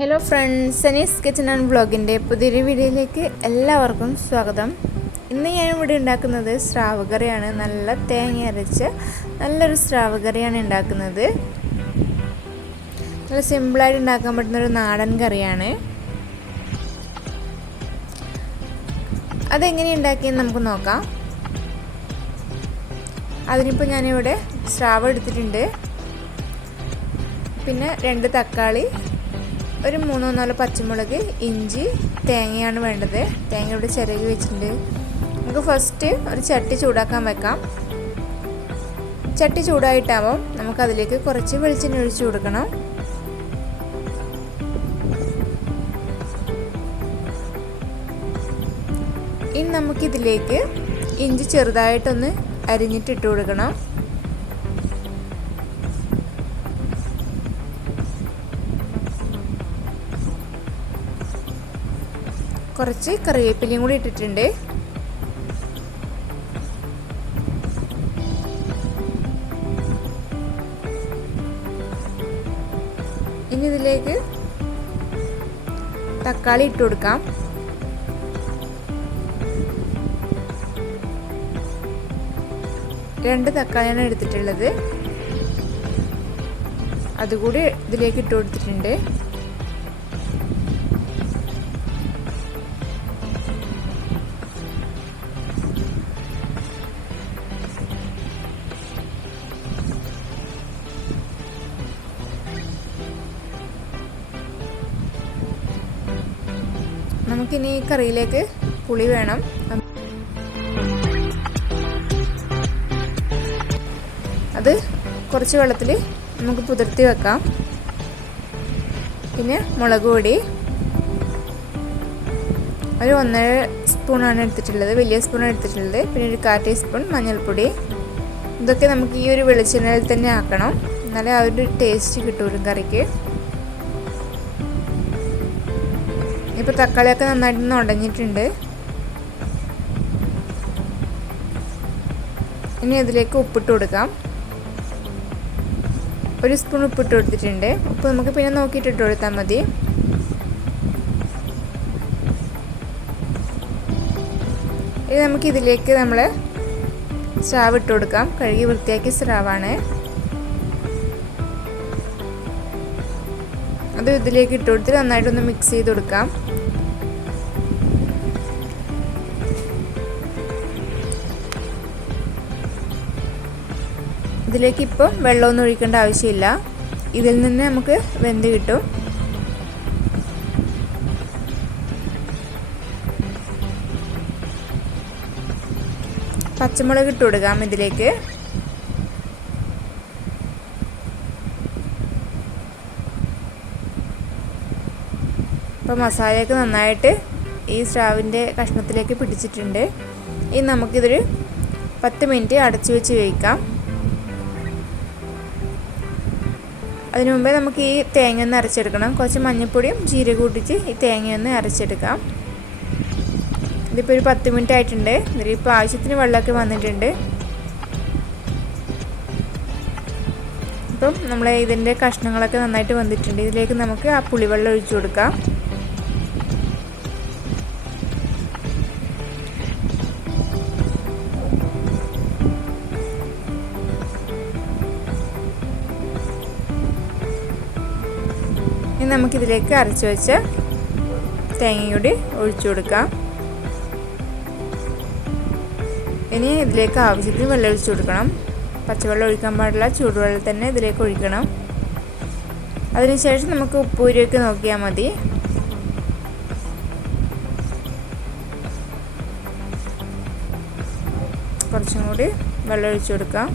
Hello friends, Sani's kitchen and വ്ളോഗിൻ്റെ പുതിയൊരു വീഡിയോയിലേക്ക് എല്ലാവർക്കും സ്വാഗതം. ഇന്ന് ഞാനിവിടെ ഉണ്ടാക്കുന്നത് സ്രാവ് കറിയാണ്. നല്ല തേങ്ങ അരച്ച് നല്ലൊരു സ്രാവ് കറിയാണ് ഉണ്ടാക്കുന്നത്. നല്ല സിമ്പിളായിട്ട് ഉണ്ടാക്കാൻ പറ്റുന്നൊരു നാടൻ കറിയാണ്. അതെങ്ങനെ ഉണ്ടാക്കിയെന്ന് നമുക്ക് നോക്കാം. അതിനിപ്പോൾ ഞാനിവിടെ സ്രാവ് എടുത്തിട്ടുണ്ട്, പിന്നെ 2 തക്കാളി, ഒരു 3-4 പച്ചമുളക്, ഇഞ്ചി, തേങ്ങയാണ് വേണ്ടത്. തേങ്ങ ഇവിടെ ചിരകി വെച്ചിട്ടുണ്ട്. നമുക്ക് ഫസ്റ്റ് ഒരു ചട്ടി ചൂടാക്കാൻ വെക്കാം. ചട്ടി ചൂടായിട്ടാവും നമുക്കതിലേക്ക് കുറച്ച് വെളിച്ചെണ്ണ ഒഴിച്ചു കൊടുക്കണം. ഇനി നമുക്കിതിലേക്ക് ഇഞ്ചി ചെറുതായിട്ടൊന്ന് അരിഞ്ഞിട്ടിട്ട് കൊടുക്കണം. കുറച്ച് കറിവേപ്പിലയും കൂടി ഇട്ടിട്ടുണ്ട്. ഇനി ഇതിലേക്ക് തക്കാളി ഇട്ട് കൊടുക്കാം. രണ്ട് തക്കാളിയാണ് എടുത്തിട്ടുള്ളത്, അതുകൂടി ഇതിലേക്ക് ഇട്ട് കൊടുത്തിട്ടുണ്ട്. നമുക്കിനി കറിയിലേക്ക് പുളി വേണം. അത് കുറച്ച് വെള്ളത്തിൽ നമുക്ക് കുതിർത്തി വെക്കാം. പിന്നെ മുളക് പൊടി ഒരു 1.5 സ്പൂണാണ് എടുത്തിട്ടുള്ളത്, വലിയ സ്പൂണാണ് എടുത്തിട്ടുള്ളത്. പിന്നെ ഒരു 1/4 ടീസ്പൂൺ മഞ്ഞൾപ്പൊടി. ഇതൊക്കെ നമുക്ക് ഈ ഒരു വെളിച്ചെണ്ണയിൽ തന്നെ ആക്കണം, എന്നാലേ ആ ഒരു ടേസ്റ്റ് കിട്ടുള്ളൂ കറിക്ക്. ഇപ്പോൾ തക്കാളിയൊക്കെ നന്നായിട്ടൊന്ന് ഉടഞ്ഞിട്ടുണ്ട്. ഇനി അതിലേക്ക് ഉപ്പിട്ട് കൊടുക്കാം. 1 സ്പൂൺ ഉപ്പിട്ട് കൊടുത്തിട്ടുണ്ട്. ഉപ്പ് നമുക്ക് പിന്നെ നോക്കിയിട്ട് ഇട്ട് കൊടുത്താൽ മതി. ഇനി നമുക്കിതിലേക്ക് നമ്മൾ സ്രാവ് ഇട്ട് കൊടുക്കാം. കഴുകി വൃത്തിയാക്കിയ സ്രാവാണ്. അത് ഇതിലേക്ക് ഇട്ട് കൊടുത്ത് നന്നായിട്ടൊന്ന് മിക്സ് ചെയ്ത് കൊടുക്കാം. ഇതിലേക്ക് ഇപ്പോൾ വെള്ളമൊന്നും ഒഴിക്കേണ്ട ആവശ്യമില്ല, ഇതിൽ നിന്ന് നമുക്ക് വെന്ത് കിട്ടും. പച്ചമുളക് ഇട്ട് കൊടുക്കാം ഇതിലേക്ക്. അപ്പോൾ മസാലയൊക്കെ നന്നായിട്ട് ഈ സ്രാവിൻ്റെ കഷ്ണത്തിലേക്ക് പിടിച്ചിട്ടുണ്ട്. ഇനി നമുക്കിതൊരു 10 മിനിറ്റ് അടച്ചു വെച്ച് വേവിക്കാം. അതിനു മുമ്പേ നമുക്ക് ഈ തേങ്ങ ഒന്ന് അരച്ചെടുക്കണം. കുറച്ച് മഞ്ഞൾപ്പൊടിയും ജീരകം ഇട്ടിട്ട് ഈ തേങ്ങയൊന്ന് അരച്ചെടുക്കാം. ഇതിപ്പോൾ ഒരു 10 മിനിറ്റ് ആയിട്ടുണ്ട്. ഇതിലിപ്പോൾ ആവശ്യത്തിന് വെള്ളമൊക്കെ വന്നിട്ടുണ്ട്. ഇപ്പം നമ്മൾ ഇതിൻ്റെ കഷ്ണങ്ങളൊക്കെ നന്നായിട്ട് വന്നിട്ടുണ്ട്. ഇതിലേക്ക് നമുക്ക് ആ പുളിവെള്ളം ഒഴിച്ചു കൊടുക്കാം. ഇനി നമുക്കിതിലേക്ക് അരച്ച് വെച്ച തേങ്ങ കൂടി ഒഴിച്ചു കൊടുക്കാം. ഇനി ഇതിലേക്ക് ആവശ്യത്തിന് വെള്ളം ഒഴിച്ചു കൊടുക്കണം. പച്ചവെള്ളം ഒഴിക്കാൻ പാടില്ല, ചൂടുവെള്ളം തന്നെ ഇതിലേക്ക് ഒഴിക്കണം. അതിനുശേഷം നമുക്ക് ഉപ്പൂരിയൊക്കെ നോക്കിയാൽ മതി. കുറച്ചും കൂടി വെള്ളം ഒഴിച്ചു കൊടുക്കാം.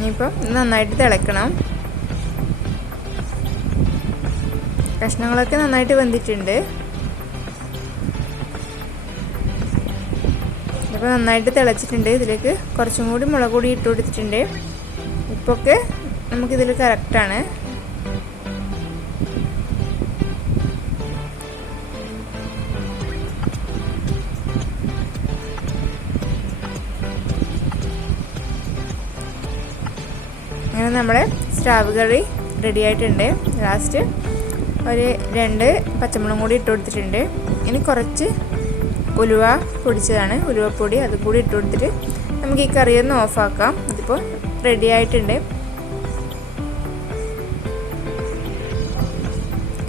ഇനിയിപ്പം നന്നായിട്ട് തിളക്കണം. കഷ്ണങ്ങളൊക്കെ നന്നായിട്ട് വെന്തിട്ടുണ്ട്. ഇപ്പോൾ നന്നായിട്ട് തിളച്ചിട്ടുണ്ട്. ഇതിലേക്ക് കുറച്ചും കൂടി മുളക് പൊടി ഇട്ട് കൊടുത്തിട്ടുണ്ട്. ഉപ്പ് ഉപ്പൊക്കെ നമുക്കിതിൽ കറക്റ്റാണ്. അങ്ങനെ നമ്മുടെ സ്രാവ് കറി റെഡി ആയിട്ടുണ്ട്. ലാസ്റ്റ് ഒരു 2 പച്ചമുളകും കൂടി ഇട്ട് കൊടുത്തിട്ടുണ്ട്. ഇനി കുറച്ച് ഉലുവ പൊടിച്ചതാണ്, ഉലുവപ്പൊടി അതും കൂടി ഇട്ട് കൊടുത്തിട്ട് നമുക്ക് ഈ കറി ഒന്ന് ഓഫാക്കാം. ഇതിപ്പോൾ റെഡി ആയിട്ടുണ്ട്.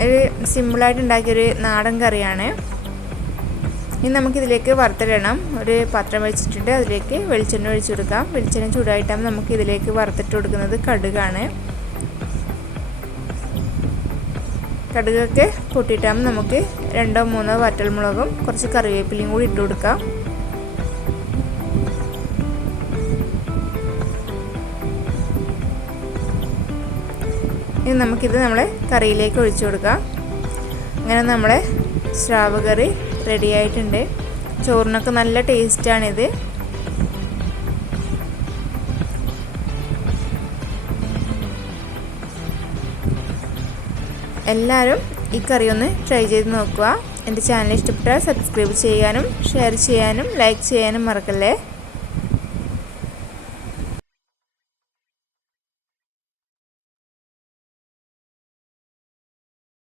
ഒരു സിമ്പിളായിട്ട് ഉണ്ടാക്കിയൊരു നാടൻ കറിയാണ്. ഇനി നമുക്കിതിലേക്ക് വറുത്തിടണം. ഒരു പാത്രം വെച്ചിട്ടുണ്ട്, അതിലേക്ക് വെളിച്ചെണ്ണ ഒഴിച്ചു കൊടുക്കാം. വെളിച്ചെണ്ണ ചൂടായിട്ടാകുമ്പോൾ നമുക്ക് ഇതിലേക്ക് വറുത്തിട്ട് കൊടുക്കുന്നത് കടുകാണ്. കടുകൊക്കെ പൊട്ടിയിട്ടാകുമ്പോൾ നമുക്ക് 2-3 വറ്റൽമുളകും കുറച്ച് കറിവേപ്പിലയും കൂടി ഇട്ട് കൊടുക്കാം. ഇനി നമുക്കിത് നമ്മളെ കറിയിലേക്ക് ഒഴിച്ചു കൊടുക്കാം. അങ്ങനെ നമ്മളെ സ്രാവ് കറി റെഡി ആയിട്ടുണ്ട്. ചോറിനൊക്കെ നല്ല ടേസ്റ്റാണിത്. എല്ലാവരും ഈ കറി ഒന്ന് ട്രൈ ചെയ്ത് നോക്കുക. എൻ്റെ ചാനൽ ഇഷ്ടപ്പെട്ടാൽ സബ്സ്ക്രൈബ് ചെയ്യാനും ഷെയർ ചെയ്യാനും ലൈക്ക് ചെയ്യാനും മറക്കല്ലേ.